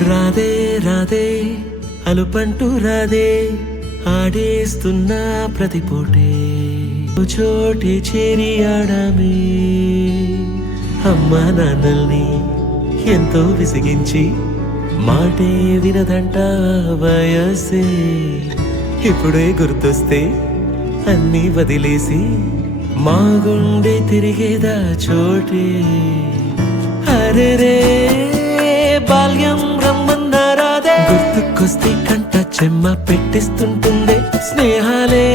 రాదే రాదే అలుపంటూ రాదే ఆడేస్తున్నా ప్రతి పూటే చోటే చేరి ఆడామే అమ్మా నాన్నల్ని ఎంతో విసిగించి మాటే వినదంట వయసే ఇప్పుడే గుర్తొస్తే అన్నీ వదిలేసి మా గుండె తిరిగేదా చోటే అరెరే బాల్యం రమ్మన్నారాదే గుర్తుకొస్తే కంట చెమ్మ పెట్టిస్తుంటుందే స్నేహాలే